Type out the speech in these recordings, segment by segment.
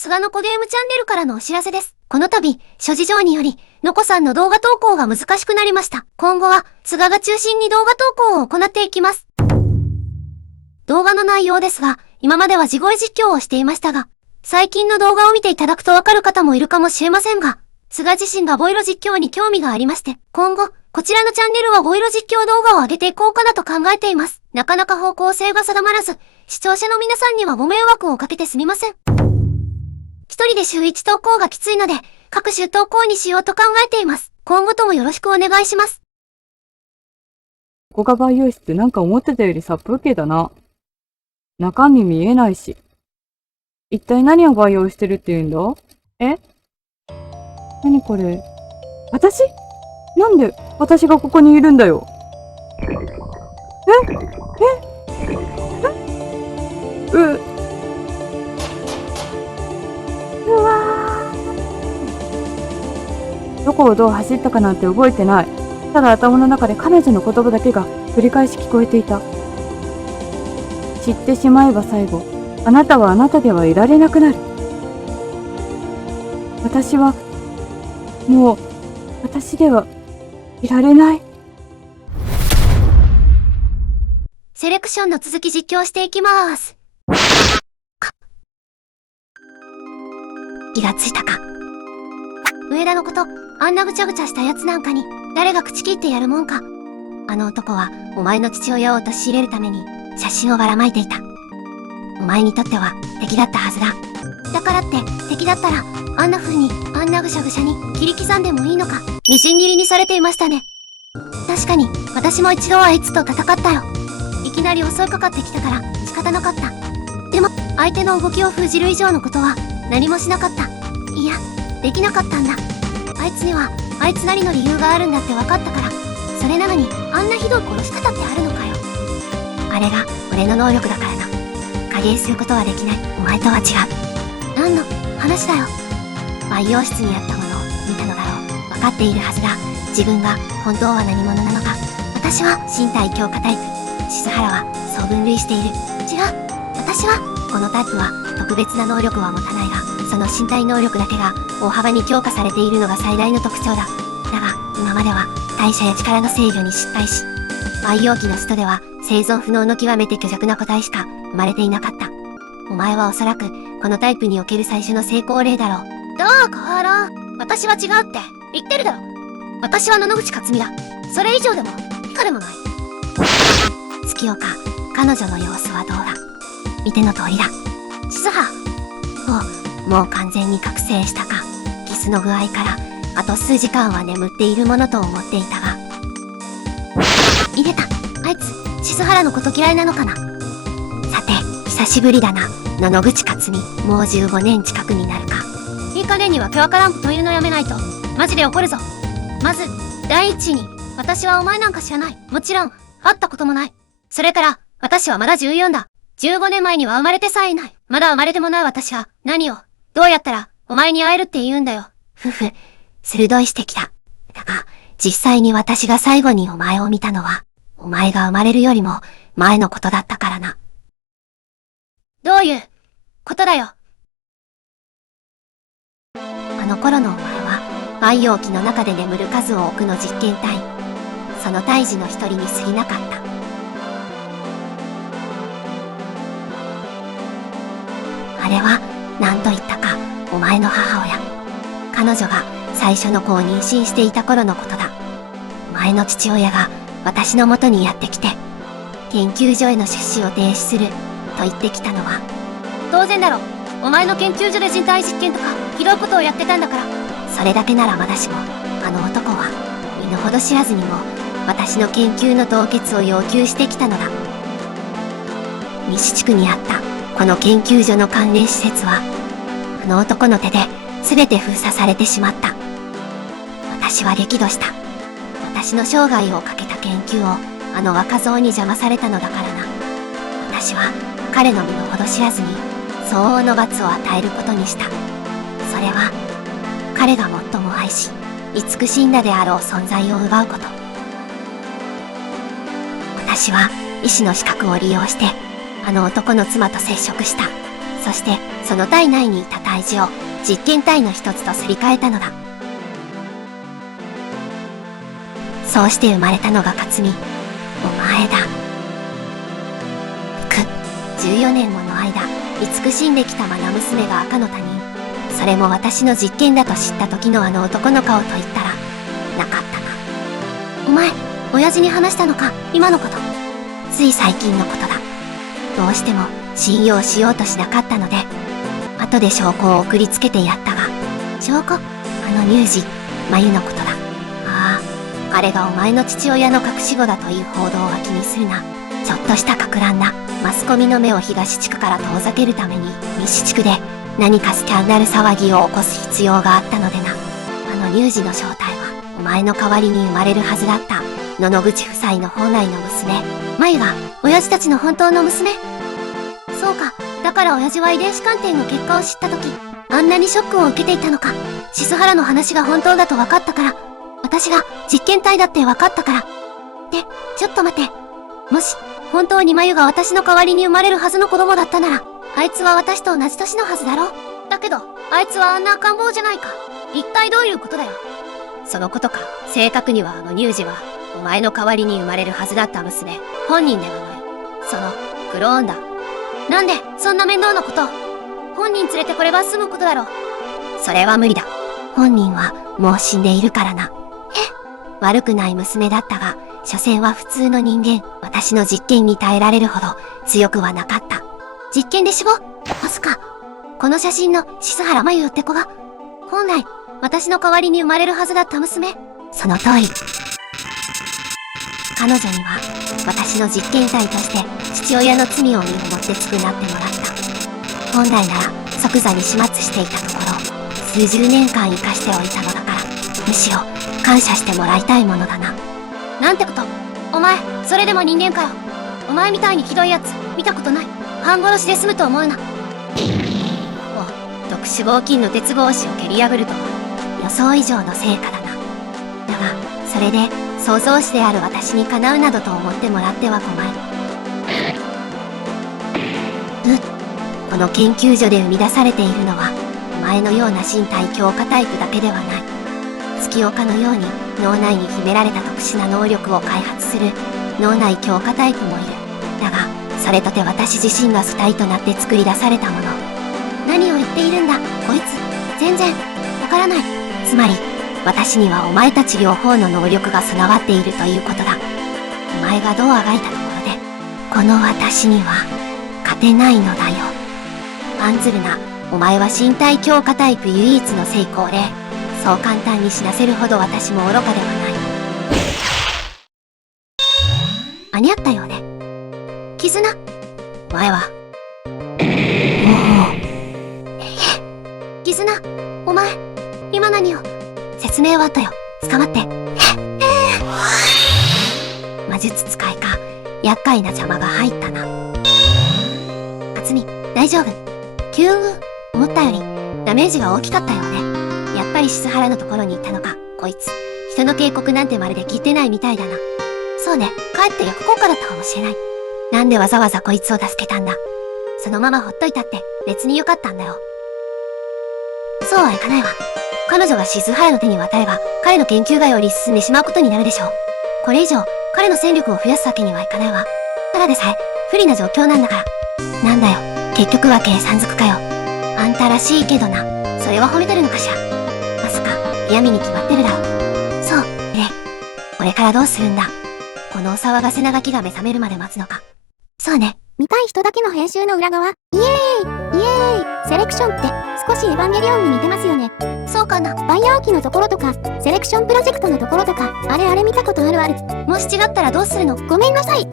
菅の子ゲームチャンネルからのお知らせです。この度、諸事情により、のこさんの動画投稿が難しくなりました。今後は、菅が中心に動画投稿を行っていきます。動画の内容ですが、今までは地声実況をしていましたが、最近の動画を見ていただくとわかる方もいるかもしれませんが、菅自身がボイロ実況に興味がありまして、今後、こちらのチャンネルはボイロ実況動画を上げていこうかなと考えています。なかなか方向性が定まらず、視聴者の皆さんにはご迷惑をかけてすみません。一人で週1投稿がきついので、各種投稿にしようと考えています。今後ともよろしくお願いします。ここが培養室ってなんか思ってたより殺風景だな。中身見えないし。一体何を培養してるって言うんだ？何これ？私？なんで私がここにいるんだよ。うわー。どこをどう走ったかなんて覚えてない。ただ頭の中で彼女の言葉だけが繰り返し聞こえていた。知ってしまえば最後、あなたはあなたではいられなくなる。私は、もう、私ではいられない。セレクションの続き実況していきまーす。気がついたか。上田のこと、あんなぐちゃぐちゃしたやつなんかに、誰が口切ってやるもんか。あの男は、お前の父親を陥れるために、写真をばらまいていた。お前にとっては、敵だったはずだ。だからって、敵だったら、あんな風に、あんなぐしゃぐしゃに、切り刻んでもいいのか。みじん切りにされていましたね。確かに、私も一度はあいつと戦ったよ。いきなり襲いかかってきたから、仕方なかった。でも、相手の動きを封じる以上のことは、何もしなかった。いや、できなかったんだ。あいつには、あいつなりの理由があるんだって分かったから。それなのに、あんなひどい殺し方ってあるのかよ。あれが、俺の能力だからな。加減することはできない。お前とは違う。何の話だよ。培養室にあったものを見たのだろう。分かっているはずだ。自分が本当は何者なのか。私は身体強化タイプ。静原はそう分類している。違う。私はこのタイプは特別な能力は持たないが、その身体能力だけが大幅に強化されているのが最大の特徴だ。だが今までは代謝や力の制御に失敗し、培養機のストでは生存不能の極めて虚弱な個体しか生まれていなかった。お前はおそらくこのタイプにおける最初の成功例だろう。どう小原、私は違うって言ってるだろ。私は野々口克美だ。それ以上でも以下でもない。月岡、彼女の様子はどうだ。見ての通りだ。静葉。もう完全に覚醒したか。キスの具合からあと数時間は眠っているものと思っていたが。入れた。あいつ静原のこと嫌いなのかな。さて久しぶりだな、野々口克美。もう15年近くになるか。いい加減にはわからんこと言うのやめないとマジで怒るぞ。まず第一に、私はお前なんか知らない。もちろん会ったこともない。それから私はまだ14だ。15年前には生まれてさえいない。まだ生まれてもない私は何をどうやったらお前に会えるって言うんだよ。鋭い指摘だ。だが実際に私が最後にお前を見たのはお前が生まれるよりも前のことだったからな。どういうことだよ。あの頃のお前は培養機の中で眠る数多くの実験体、その胎児の一人に過ぎなかった。あれは何と言ったか、お前の母親。彼女が最初の子を妊娠していた頃のことだ。お前の父親が私の元にやってきて、研究所への出資を停止すると言ってきたのは、当然だろ。お前の研究所で人体実験とかひどいことをやってたんだから。それだけならまだしも、あの男は身の程知らずにも私の研究の凍結を要求してきたのだ。西地区にあったこの研究所の関連施設は、あの男の手で全て封鎖されてしまった。私は激怒した。私の生涯をかけた研究をあの若造に邪魔されたのだからな。私は彼の身の程知らずに相応の罰を与えることにした。それは彼が最も愛し慈しんだであろう存在を奪うこと。私は医師の資格を利用してあの男の妻と接触した。そしてその体内にいた胎児を実験体の一つとすり替えたのだ。そうして生まれたのが克実、お前だ。14年もの間慈しんできた愛娘が赤の他人、それも私の実験だと知った時のあの男の顔と言ったらなかったな。お前、親父に話したのか、今のこと。つい最近のことだ。どうしても信用しようとしなかったので、後で証拠を送りつけてやったが。証拠？あの乳児、真由のことだ。ああ、彼がお前の父親の隠し子だという報道は気にするな。ちょっとしたか乱だ。マスコミの目を東地区から遠ざけるために西地区で何かスキャンダル騒ぎを起こす必要があったのでな。あの乳児の正体はお前の代わりに生まれるはずだった野々口夫妻の本来の娘、真由が親父たちの本当の娘。そうか、だから親父は遺伝子鑑定の結果を知った時あんなにショックを受けていたのか。静原の話が本当だと分かったから、私が実験体だって分かったから。で、ちょっと待て。もし本当に真由が私の代わりに生まれるはずの子供だったなら、あいつは私と同じ年のはずだろ。だけどあいつはあんな赤ん坊じゃないか。一体どういうことだよ。そのことか。正確にはあの乳児はお前の代わりに生まれるはずだった娘本人ではない。そのクローンだ。なんでそんな面倒なことを。本人連れてこれば済むことだろう。それは無理だ。本人はもう死んでいるからな。悪くない娘だったが、所詮は普通の人間。私の実験に耐えられるほど強くはなかった。実験で死亡？まさかこの写真の静原真由って子が本来私の代わりに生まれるはずだった娘？その通り。彼女には私の実験体として父親の罪を身をもって償ってもらった。本来なら即座に始末していたところ、数十年間生かしておいたのだから、むしろ感謝してもらいたいものだな。なんてこと。お前、それでも人間かよ。お前みたいにひどいやつ見たことない。半殺しで済むと思うな。お、特殊合金の鉄格子を蹴り破るとは予想以上の成果だな。だがそれで創造主である私にかなうなどと思ってもらっては困る。この研究所で生み出されているのはお前のような身体強化タイプだけではない。月岡のように脳内に秘められた特殊な能力を開発する脳内強化タイプもいる。だがそれとて私自身が主体となって作り出されたもの。何を言っているんだこいつ。全然わからない。つまり私にはお前たち両方の能力が備わっているということだ。お前がどうあがいたところでこの私には勝てないのだよ。案ずるな。お前は身体強化タイプ唯一の成功例。そう簡単に死なせるほど私も愚かではない。間に合ったようね。絆。前は絆。お前今何を。説明は後よ。捕まって。魔術使いか。厄介な邪魔が入ったな。克実、大丈夫。思ったよりダメージが大きかったよね。やっぱり静原のところにいたのか、こいつ。人の警告なんてまるで聞いてないみたいだな。そうね、かえって逆効果だったかもしれない。なんでわざわざこいつを助けたんだ。そのままほっといたって別によかったんだよ。そうはいかないわ。彼女が静原の手に渡れば、彼の研究がより進んでしまうことになるでしょう。これ以上、彼の戦力を増やすわけにはいかないわ。ただでさえ、不利な状況なんだから。なんだよ、結局は計算づくかよ。あんたらしいけどな。それは褒めてるのかしら。まさか、嫌味に決まってるだろう。そう、これからどうするんだ。このお騒がせなガキが目覚めるまで待つのか。そうね。見たい人だけの編集の裏側。イエーイイエーイ。セレクションって少しエヴァンゲリオンに似てますよね。そうかな。バイヤー機のところとか、セレクションプロジェクトのところとか、あれ見たことあるある。もし違ったらどうするの。ごめんなさい。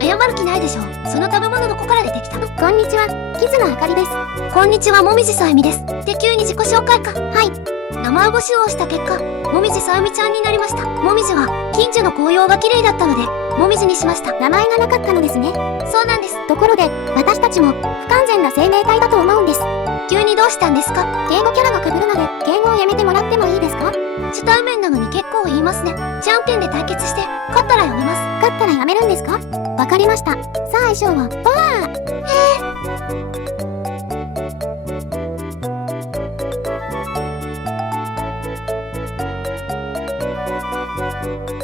謝る気ないでしょ。その食べ物の子から出てきた。こんにちは、キズナあかりです。こんにちは、もみじさゆみです。で、急に自己紹介か。はい。名前募集をした結果、もみじさゆみちゃんになりました。もみじは近所の紅葉が綺麗だったので、もみじにしました。名前がなかったのですね。そうなんです。ところで、私たちも不完全な生命体だと思うんです。急にどうしたんですか。敬語キャラが被るので、敬語をやめてもらってもいいですか。初対面なのに結構言いますね。じゃんけんで対決して、勝ったらやめます。勝ったらやめるんですか。わかりました。さあ相性はパワー。う。